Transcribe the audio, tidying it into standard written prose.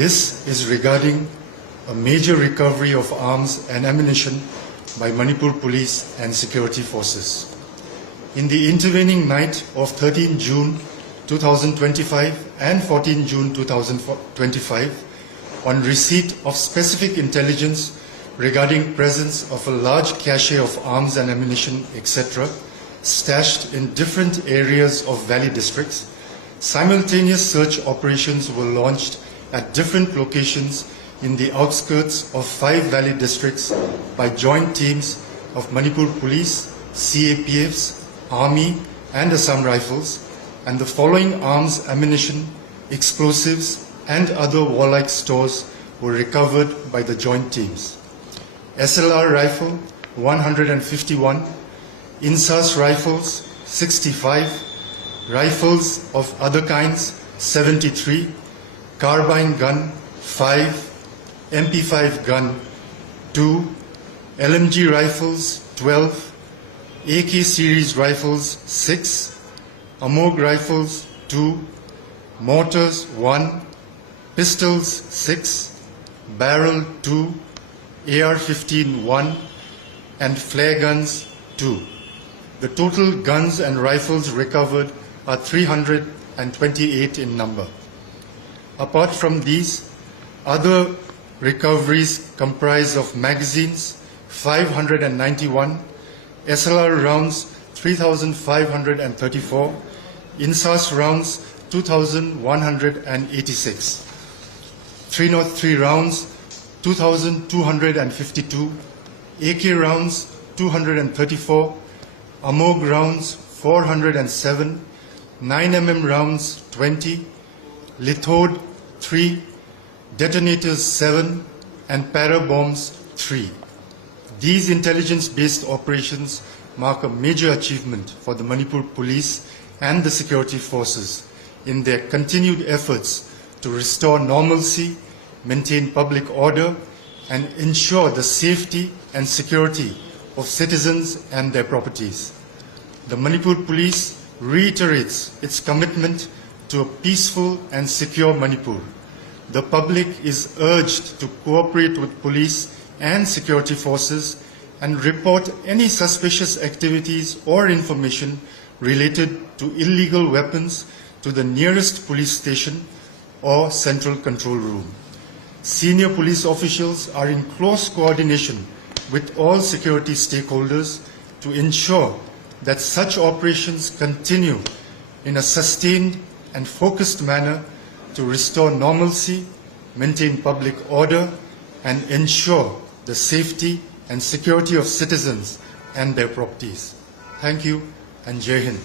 This is regarding a major recovery of arms and ammunition by Manipur police and security forces. In the intervening night of 13 June 2025 and 14 June 2025, on receipt of specific intelligence regarding presence of a large cache of arms and ammunition, etc., stashed in different areas of valley districts, simultaneous search operations were launched at different locations in the outskirts of 5 valley districts by joint teams of Manipur Police, CAPFs, Army and Assam Rifles, and the following arms, ammunition, explosives and other warlike stores were recovered by the joint teams. SLR rifle 151, INSAS rifles 65, rifles of other kinds 73, carbine gun 5, MP5 gun 2, LMG rifles 12, AK series rifles 6, AMOG rifles 2, mortars 1, pistols 6, barrel 2, AR-15 1, and flare guns 2. The total guns and rifles recovered are 328 in number. Apart from these, other recoveries comprise of magazines 591, SLR rounds 3,534, INSAS rounds 2,186, 303 rounds 2,252, AK rounds 234, AMOG rounds 407, 9mm rounds 20, lithode 3, detonators 7, and para bombs 3. These intelligence-based operations mark a major achievement for the Manipur police and the security forces in their continued efforts to restore normalcy, maintain public order, and ensure the safety and security of citizens and their properties. The Manipur police reiterates its commitment to a peaceful and secure Manipur. The public is urged to cooperate with police and security forces and report any suspicious activities or information related to illegal weapons to the nearest police station or central control room. Senior police officials are in close coordination with all security stakeholders to ensure that such operations continue in a sustained and focused manner to restore normalcy, maintain public order, and ensure the safety and security of citizens and their properties. Thank you and Jai Hind.